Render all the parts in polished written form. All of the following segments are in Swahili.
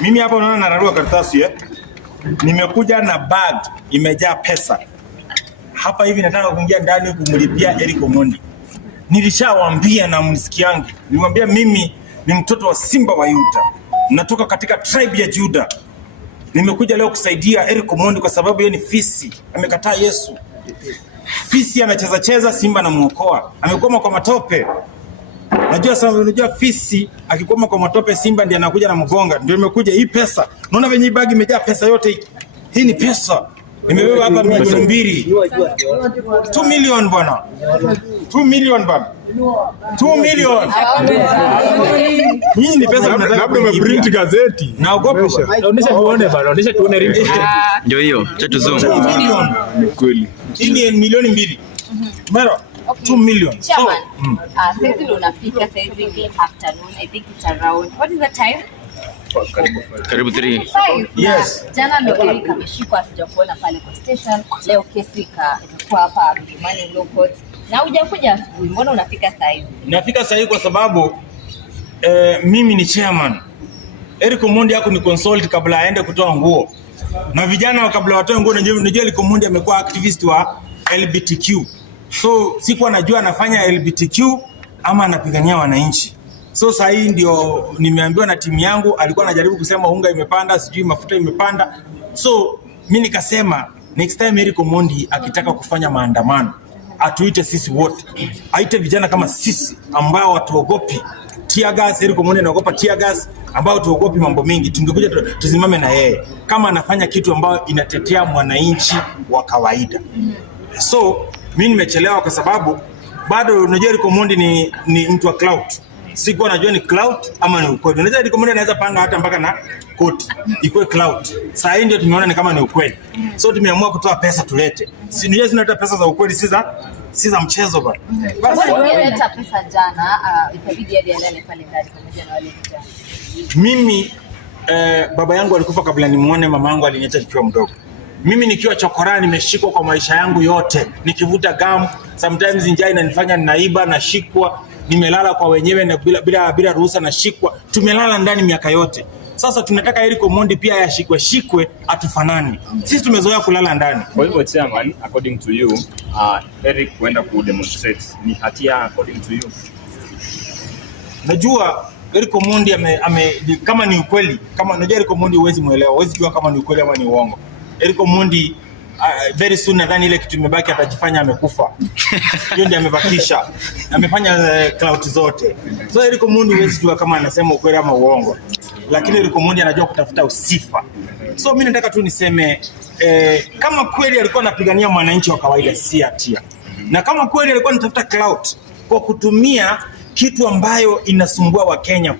Mimi hapa unaona nararua karatasi Nimekuja na bag imejaa pesa. Hapa hivi nataka kuingia ndani kumlipia Eric Omondi. Nilishawaambia na msikiangi. Nilimwambia mimi ni mtoto wa Simba wa Yuda. Natoka katika tribe ya Juda. Nimekuja leo kusaidia Eric Omondi kwa sababu yeye ni fisi. Amekataa Yesu. Fisi anacheza Simba na muokoa. Amekoma kwa matope. Unajua fisi akikoma kwa matope Simba ndiye anakuja na mgonga. Ndio nimekuja hii pesa. Unaona venye bagi imejaa pesa yote. Hii ni pesa. Nimebeba hapa milioni 2. 2 million bwana. 2 million bwana. 2 million. Hii ni pesa tunataka. Labda umeprint gazeti. Naogopa. Naonesha tuone bwana. Naonesha tuone Ringtone. Ndio hiyo. Chetu zoom. 2 million. Kweli. Hii ni milioni 2. Mara. 2 million. Chairman, saizi unafika saizi afternoon. I think it's around, what is the time? Karibu 3. 5. Yes. Jana ndo Eric ameshikwa sijakuona pale kwa station. Leo kesi itakuwa hapa Milimani Law Court. Na hujakuja asubuhi. Mbona unafika saa hizi? Nafika saa hii kwa sababu mimi ni chairman. Eric Omondi yako ni consult kabla aende kutoa nguo. Na vijana kabla watoe nguo unajua Eric Omondi amekuwa activist wa LGBTQ. So sikuwa najua anafanya LGBTQ ama anapigania wananchi. So saa hii ndio nimeambiwa na timu yangu alikuwa anajaribu kusema unga imepanda, sijui mafuta imepanda. So mimi nikasema next time Eric Omondi akitaka kufanya maandamano atuite sisi wote. Aite vijana kama sisi ambao watuogopi tear gas. Eric Omondi anaogopa tear gas, ambao tuogopi mambo mengi. Tungekuja tusimame na yeye kama anafanya kitu ambao inatetea mwananchi wa kawaida. So mimi nimechelewa kwa sababu bado unajua Eric Omondi ni mtu wa cloud. Sikuwa najua ni cloud ama ni ukweli. Unajua Eric Omondi anaweza panga hata mpaka na koti ikuwe cloud. Saa hii ndio tumeona ni kama ni ukweli. So tumeamua kutoa pesa tulete. Si ndio zinaleta pesa za ukweli, si za mchezo bwana. Basi unaleta pesa jana, ikabidi hadi alale pale ndani pamoja na wale vijana. Mimi baba yangu alikufa kabla nimuone, mama yangu aliniacha nikiwa mdogo. Mimi nikiwa chokora nimeshikwa kwa maisha yangu yote. Nikivuta gum, sometimes njaa inanifanya ninaiba na shikwa, nimelala kwa wenyewe na bila ruhusa na shikwa. Tumelala ndani miaka yote. Sasa tunataka Eric Omondi pia yashikwe atufanani. Sisi tumezoea kulala ndani. Kwa hivyo chairman, according to you, Eric kwenda ku demonstrate ni hatia according to you? Najua Eric Omondi kama ni ukweli, kama unajua Eric Omondi huwezi muelewa, huwezi jua kama ni ukweli ama ni uongo. Eric Omondi very soon nadhani ile kitu imebaki atajifanya amekufa. Hiyo ndio amebakisha. Amefanya cloud zote. So Eric Omondi huwezi jua kama anasema ukweli ama uongo. Lakini Eric Omondi anajua kutafuta usifa. So mimi nataka tu niseme kama kweli alikuwa anapigania mwananchi wa kawaida si hatia. Na kama kweli alikuwa anatafuta cloud kwa kutumia kitu ambayo inasumbua Wakenya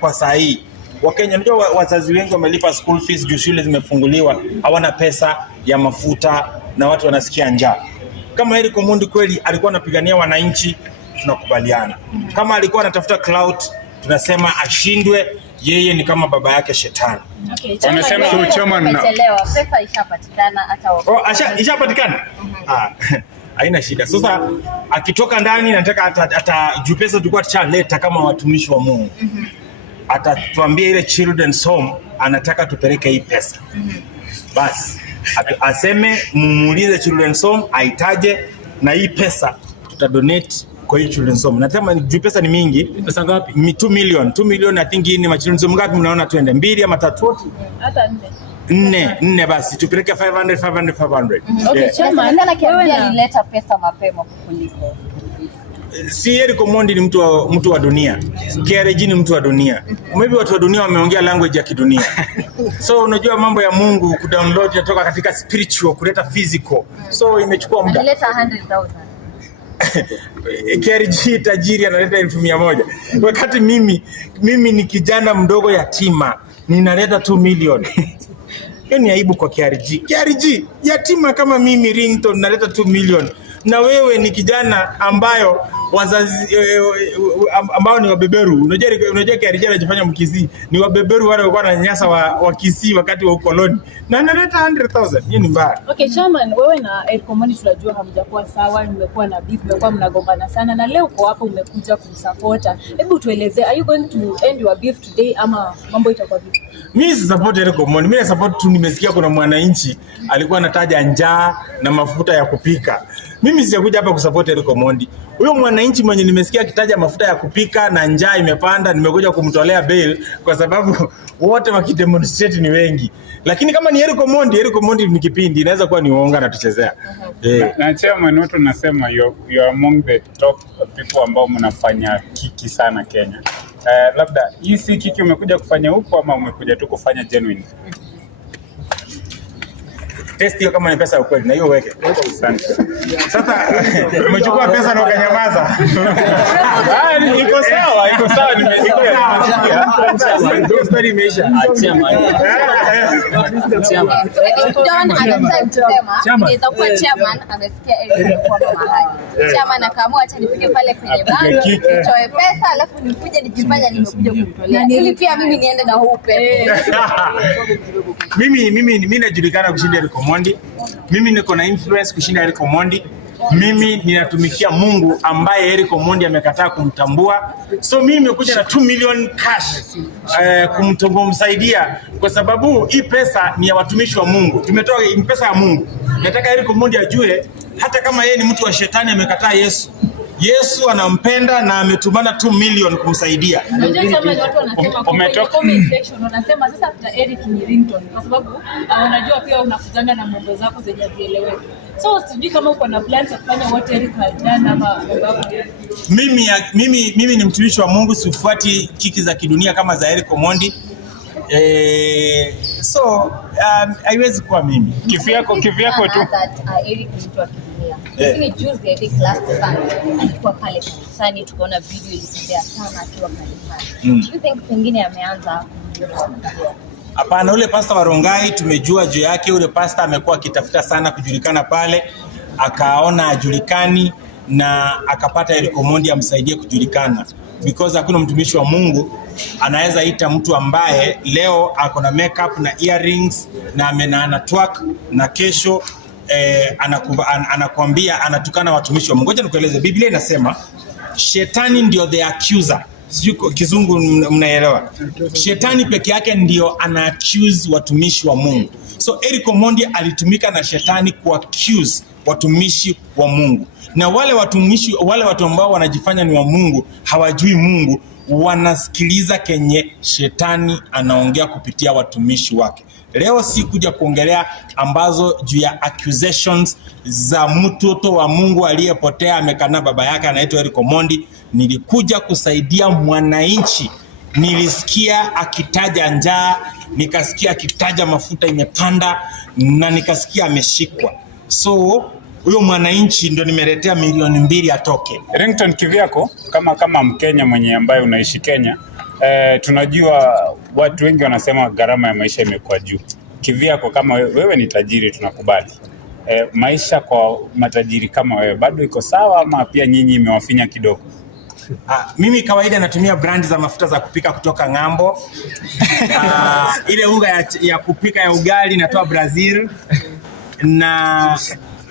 kwa saa hii. Wakenya ndio wazazi wengi wamelipa school fees juu shule zimefunguliwa, hawana pesa ya mafuta na watu wanasikia njaa. Kama Eric Omondi kweli alikuwa anapigania wananchi, tunakubaliana. Kama alikuwa anatafuta cloud, tunasema ashindwe, yeye ni kama baba yake shetani. Okay, Wanasema so chairman na pesa ishapatikana hata ishapatikana? Haina shida. Sasa akitoka ndani nataka juu pesa tulikuwa tuchaleta kama watumishi wa Mungu. Atatuambia ile children's home anataka tupeleke hii pesa. Basi aseme mumuulize children's home aitaje na hii pesa tutadonate kwa hii children's home. Nasema juu pesa ni mingi. Pesa ngapi? 2 million. 2 million I think hii ni children's home ngapi mnaona tuende? 2 ama 3? hata 4 basi tupeleke 500. Okay, chairman, nani alileta pesa mapema kuliko? Si Eric Omondi ni mtu wa dunia. KRG ni mtu wa dunia. Maybe watu wa dunia wameongea language ya kidunia. So unajua mambo ya Mungu kudownload yatoka katika spiritual kuleta physical. So imechukua muda. Alileta 100,000. KRG tajiri analeta 100,000. Wakati mimi ni kijana mdogo yatima ninaleta 2 million. Hiyo ni aibu kwa KRG. KRG yatima kama mimi Ringtone naleta 2 million. Na wewe ni kijana ambayo wazazi ambao ni wabeberu. Unajua Kiarijana anajifanya Mkisii, ni wabeberu wale walikuwa wananyanyasa wa Kisii wakati wa ukoloni. Na analeta 100,000. Hiyo ni mbaya. Okay, Chairman, wewe na Eric Omondi tunajua hamjakuwa sawa, mmekuwa na beef, mmekuwa mnagombana sana na leo uko hapa umekuja kumsupporta. Hebu tueleze, are you going to end your beef today ama mambo itakuwa vipi? Mimi si support Eric Omondi, mimi support tu, nimesikia kuna mwananchi alikuwa anataja njaa na mafuta ya kupika. Mimi sijakuja hapa kusupport Eric Omondi. Huyo mwananchi mwenye nimesikia akitaja mafuta ya kupika na njaa imepanda, nimekuja kumtolea bail kwa sababu wote wakidemonstrate ni wengi. Lakini kama ni Eric Omondi ni kipindi, inaweza kuwa ni uongo na tuchezea. Na chairman wetu nasema you are among the top people ambao mnafanya kiki sana Kenya. Labda hii si kiki umekuja kufanya huko ama umekuja tu kufanya genuine? Test hiyo kama ni pesa ya ukweli na hiyo weke. Asante. Sasa umechukua pesa na ukanyamaza. Iko sawa nimesikia. Ndio story imeisha. Chairman amesikia Eric kwa mahali. Chairman akaamua acha nifike pale kwenye banki, nitoe pesa alafu nikuje nikifanya nimekuja kumtolea. Ili pia mimi niende na huu pesa. Mimi najulikana kushinda Eric Omondi. Mimi niko na influence kushinda Eric Omondi. Mimi ninatumikia Mungu ambaye Eric Omondi amekataa kumtambua. So mimi nimekuja na 2 million cash kumsaidia kwa sababu hii pesa ni ya watumishi wa Mungu. Tumetoa pesa ya Mungu. Nataka Eric Omondi ajue hata kama yeye ni mtu wa shetani amekataa Yesu anampenda na ametumana 2 million kumsaidia. Unajua chama watu wanasema kwa comment section wanasema sasa after Eric ni Ringtone kwa sababu unajua pia unafuzanga na mambo zako zenye hazieleweki. So sijui kama uko na plans ya kufanya what Eric has done ama mimi ni mtumishi wa Mungu, sifuati kiki za kidunia kama za Eric Omondi. So haiwezi kuwa mimi. Kivyako tu. Eric ni mtu wa kidunia. Lakini juzi Eric last Sunday alikuwa pale kanisani, tukaona video ilitembea sana akiwa kanisani. Do you think pengine ameanza kumjua? Hapana, ule pasta wa Rongai tumejua juu yake. Ule pasta amekuwa akitafuta sana kujulikana pale, akaona ajulikani na akapata Eric Omondi amsaidie kujulikana, because hakuna mtumishi wa Mungu anaweza ita mtu ambaye leo ako na makeup na earrings na ana twerk na kesho anakuambia anatukana watumishi wa Mungu. Ngoja nikueleze, Biblia inasema shetani ndio the accuser. Sijui kizungu mnaelewa. Shetani peke yake ndio ana accuse watumishi wa Mungu. So Eric Omondi alitumika na shetani ku accuse watumishi wa Mungu. Na wale watu ambao wanajifanya ni wa Mungu, hawajui Mungu, wanasikiliza kenye shetani anaongea kupitia watumishi wake. Leo si kuja kuongelea ambazo juu ya accusations za mtoto wa Mungu aliyepotea amekana baba yake anaitwa Eric Omondi. Nilikuja kusaidia mwananchi. Nilisikia akitaja njaa, nikasikia akitaja mafuta imepanda na nikasikia ameshikwa. So huyo mwananchi ndio nimeletea 2 milioni atoke. Ringtone, kivyako kama Mkenya mwenye ambaye unaishi Kenya, tunajua watu wengi wanasema gharama ya maisha imekuwa juu. Kivyako kama wewe ni tajiri, tunakubali. Maisha kwa matajiri kama wewe bado iko sawa ama pia nyinyi imewafinya kidogo? Mimi kawaida natumia brand za mafuta za kupika kutoka ng'ambo. Ile unga ya kupika ya ugali natoa Brazil. Na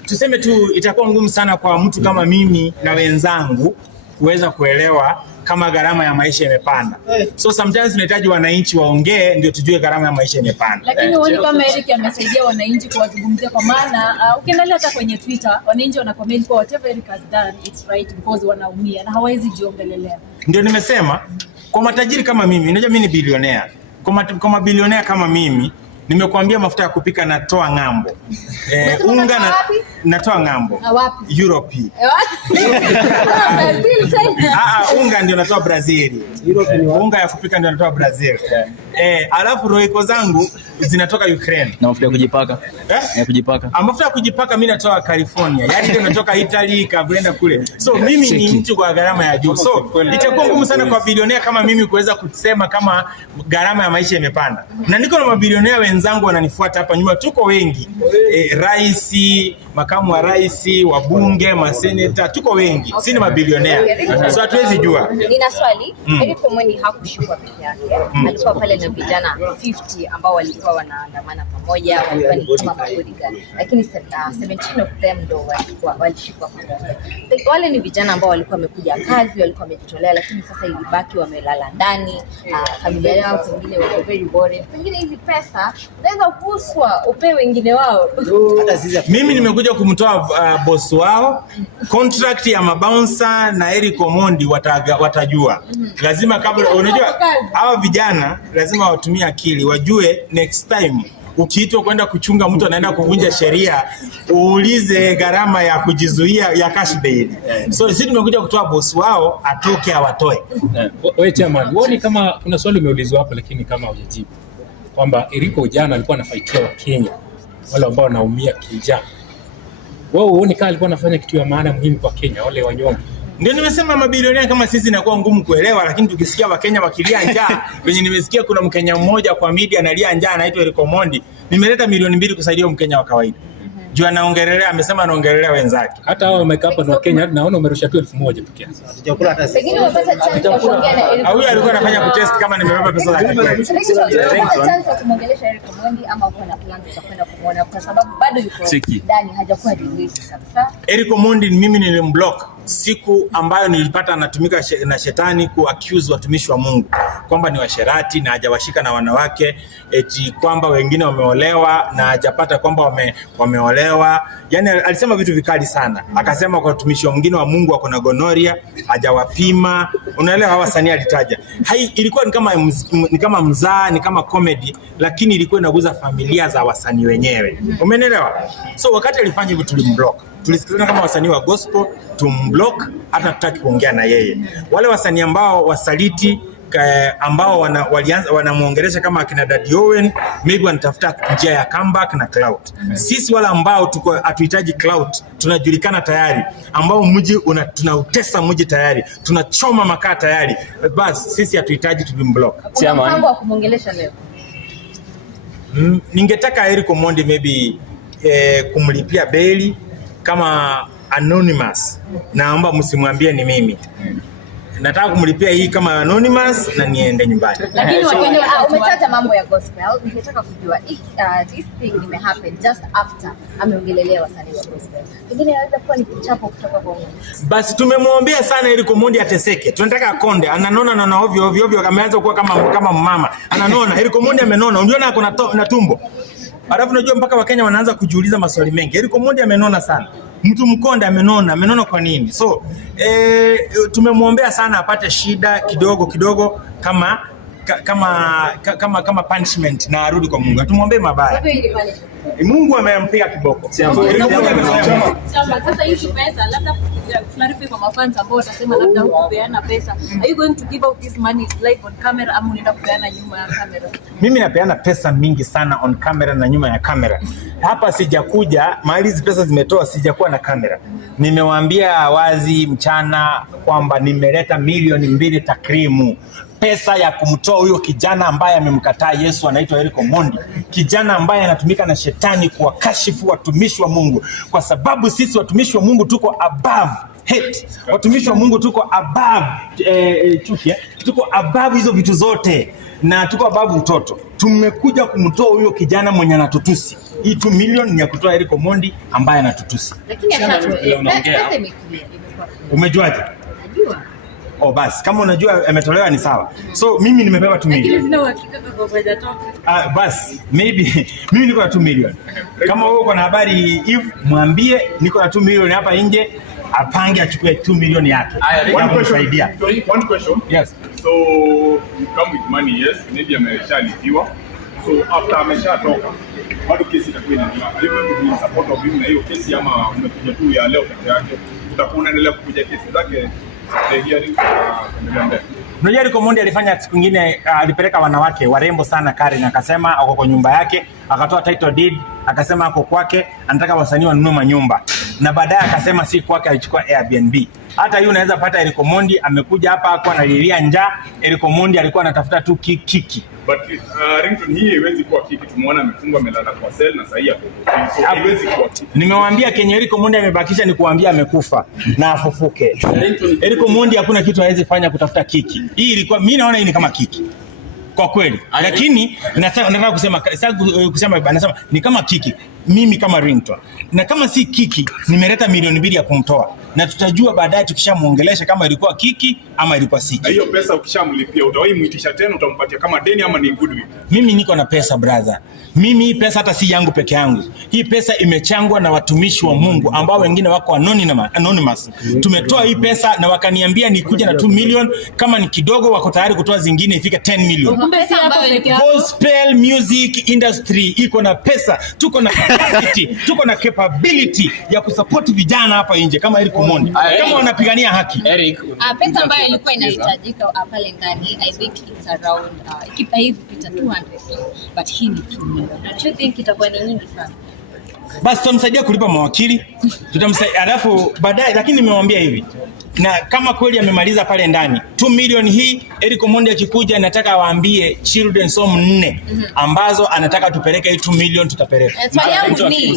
tuseme tu itakuwa ngumu sana kwa mtu kama mimi na wenzangu kuweza kuelewa kama gharama ya maisha imepanda. So sometimes tunahitaji wananchi waongee ndio tujue gharama ya maisha imepanda. Lakini huoni kama Eric amesaidia wananchi kuwazungumzia, kwa maana ukiangalia hata kwenye Twitter wananchi wana comment kwa whatever Eric has done it's right because wanaumia na hawezi jiongelelea. Ndio nimesema kwa matajiri kama mimi, unajua mimi ni bilionea. Kwa mabilionea kama mimi, nimekuambia mafuta ya kupika natoa ng'ambo. Unga natoa ng'ambo. Europe. Unga ndio natoa Brazil. Unga ya kupika ndio natoa Brazil. Alafu roiko zangu zinatoka Ukraine. Na mafuta ya kujipaka? Ya kujipaka. Mafuta ya kujipaka mimi natoa California. Yaani ndio natoka Italy kaenda kule. So mimi ni mtu kwa gharama ya juu. So itakuwa ngumu sana kwa bilionea kama mimi kuweza kusema kama gharama ya maisha imepanda. Na niko na mabilionea wenzangu wananifuata hapa nyuma, tuko wengi. Rais, makamu wa rais, wabunge, maseneta, tuko wengi. Si ni mabilionea. So hatuwezi jua. Nina swali, Eric Omondi hakushikwa peke yake. Alikuwa pale na vijana 50 ambao walikuwa wanaandamana pamoja, walikuwa ni kama bodyguard. Lakini 17 of them ndio walishikwa pamoja. Wale ni vijana ambao walikuwa wamekuja kazi, walikuwa wamejitolea, lakini sasa ilibaki wamelala ndani, familia yao pengine wako very bored. Pengine hizi pesa unaweza kuuswa upe wengine wao. Mimi nimekuja kumtoa boss wao. Contract ya mabouncer na Eric Omondi watajua. Lazima kabla, unajua hawa vijana lazima watumie akili, wajue next time ukiitwa kwenda kuchunga mtu anaenda kuvunja sheria, uulize gharama ya kujizuia ya cash bail. So sisi tumekuja kutoa boss wao atoke awatoe. Wewe chairman, uone kama kuna swali umeulizwa hapo lakini kama hujajibu. Kwamba Eric jana alikuwa anafaitia wa Kenya wale ambao wanaumia kijana. Wewe uone kama alikuwa anafanya kitu ya maana muhimu kwa Kenya wale wanyonge. Ndio nimesema mabilionea kama sisi inakuwa ngumu kuelewa, lakini tukisikia Wakenya wakilia njaa, wenye nimesikia kuna Mkenya mmoja kwa media analia njaa anaitwa Eric Omondi, nimeleta milioni 2 kusaidia Mkenya wa kawaida. Juu anaongelelea, amesema anaongelelea wenzake. Hata hao wameka hapa na Kenya naona umerusha tu 1000 pekee yake. Sijakula hata sisi. Pengine wapata chance ya kuongea na Eric. Huyu alikuwa anafanya kutest kama nimebeba pesa zake. Chance ya kumwongelesha Eric Omondi ama uko na plans za kwenda kumuona kwa sababu bado yuko ndani hajakuwa release kabisa. Eric Omondi mimi nilimblock siku ambayo nilipata anatumika na shetani ku accuse watumishi wa Mungu kwamba ni washerati na hajawashika na wanawake, eti kwamba wengine wameolewa na hajapata kwamba wameolewa. Yani alisema vitu vikali sana. Akasema kwa watumishi wengine wa Mungu wako na gonoria, hajawapima. Unaelewa hawa wasanii alitaja. Ilikuwa ni kama mzaa, ni kama comedy, lakini ilikuwa inaguza familia za wasanii wenyewe. Umeelewa? So wakati alifanya hivyo tulimblock. Tulisikizana kama wasanii wa gospel, tumblock, hata tutaki kuongea na yeye. Wale wasanii ambao wasaliti ambao wanamuongelesha kama akina Daddy Owen, maybe wanatafuta njia ya comeback na clout. Sisi wala ambao tuko hatuhitaji clout, tunajulikana tayari, ambao mji tunautesa mji tayari, tunachoma makaa tayari. Bas sisi hatuhitaji tulimblock. Kuna mpango wa kumuongelesha leo? Ningetaka Eric Omondi maybe kumlipia bail kama anonymous. Naomba msimwambie ni mimi. Nataka kumlipia hii kama anonymous na niende nyumbani. Lakini Wakenya umetaja mambo ya gospel. Ningetaka kujua this thing happen just after ameongelelea wasanii wa gospel. Pengine inaweza kuwa ni kichapo kutoka kwa Mungu. Basi tumemwombea sana Eric Omondi ateseke. Tunataka akonde, ananona na ovyo ameanza kuwa kama mama. Ananona, Eric Omondi amenona. Unaona ako na tumbo. Alafu unajua mpaka Wakenya wanaanza kujiuliza maswali mengi. Eric Omondi amenona sana. Mtu mkonde amenona kwa nini? So tumemwombea sana apate shida kidogo kama punishment na arudi kwa Mungu. Tumwombee mabaya. Mungu amempiga kiboko. Sasa hizi pesa labda clarify kwa mafans ambao watasema labda hukupeana pesa. Are you going to give out this money live on camera ama unaenda kupeana nyuma ya kamera? Mimi napeana pesa mingi sana on camera na nyuma ya kamera. Hapa sijakuja, mahali hizi pesa zimetoa sijakuwa na kamera. Nimewaambia wazi mchana kwamba nimeleta milioni 2 takrimu. Pesa ya kumtoa huyo kijana ambaye amemkataa Yesu anaitwa Eric Omondi. Kijana ambaye anatumika na shetani kuwakashifu watumishi wa Mungu. Kwa sababu sisi watumishi wa Mungu tuko above hate. Watumishi wa Mungu tuko above chuki. Tuko above hizo vitu zote. Na tuko above utoto. Tumekuja kumtoa huyo kijana mwenye anatutusi. Hii 2 milioni ni ya kutoa Eric Omondi ambaye anatutusi. Lakini unaongea. Umejuaje? Najua. Oh basi kama unajua ametolewa ni sawa. So mimi nimebeba 2 milioni. Lakini sina uhakika kwa hajatoka. Basi maybe mimi niko na 2 milioni. Kama wewe uko na habari if mwambie niko na 2 milioni hapa nje, apange achukue 2 milioni yake. One question. Yes. So you come with money, yes, maybe ameshalipiwa. So after ameshatoka, bado kesi itakuwa inaendelea. Hivyo ni support of him na hiyo kesi ama umekuja tu ya leo peke yake. Utakuwa unaendelea kukuja kesi zake. Unajua Eric Omondi alifanya siku nyingine alipeleka wanawake warembo sana Karen, akasema ako kwa nyumba yake, akatoa title deed, akasema ako kwake, anataka wasanii wanunue manyumba. na baadaye akasema si kwake, alichukua Airbnb. Hata hiyo unaweza pata Eric Omondi amekuja hapa hakuwa analilia njaa. Eric Omondi alikuwa anatafuta tu kiki. But Ringtone hii haiwezi kuwa kiki. Tumeona amefungwa amelala kwa cell na sasa hapo. So haiwezi kuwa kiki. Nimewaambia Kenya Eric Omondi amebakisha ni kuambia amekufa na afufuke. Eric Omondi hakuna kitu hawezi fanya kutafuta kiki. Hii ilikuwa mimi naona hii ni kama kiki. Kwa kweli. Lakini nataka nasema ni kama kiki. Mimi kama Ringtone. Na kama si kiki nimeleta milioni 2 ya kumtoa. Na tutajua baadaye tukishamuongelesha kama ilikuwa kiki ama ilikuwa si kiki. Hiyo pesa ukishamlipia utawahi muitisha tena, utampatia kama deni ama ni goodwill? Mimi niko na pesa brother. Mimi hii pesa hata si yangu peke yangu. Hii pesa imechangwa na watumishi wa Mungu ambao wengine wako anonymous. Tumetoa hii pesa na wakaniambia nikuja na 2 million, kama ni kidogo wako tayari kutoa zingine ifike 10 million. Gospel music industry iko na pesa, tuko na capacity, tuko na capability ya kusupport vijana hapa nje kama Eric Omondi. Kama wanapigania haki. Eric, pesa ambayo ilikuwa inahitajika pale ndani, I think it's around ikipa hivi pita 200, but hii ni 2 million. Do you think itakuwa ni nyingi sana? Basi tutamsaidia kulipa mawakili, tutamsaidia alafu baadaye, lakini nimemwambia hivi. Na kama kweli amemaliza pale ndani 2 million hii, Eric Omondi akikuja nataka awaambie children's home 4 ambazo anataka tupeleke hii 2 million tutapeleka. Swali yangu ni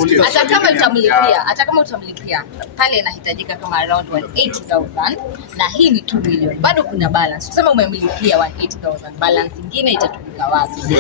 hata kama utamlipia pale inahitajika kama around 180,000 na hii ni 2 million. Bado kuna balance. Kusema umemlipia 180,000, balance nyingine itatumika wapi?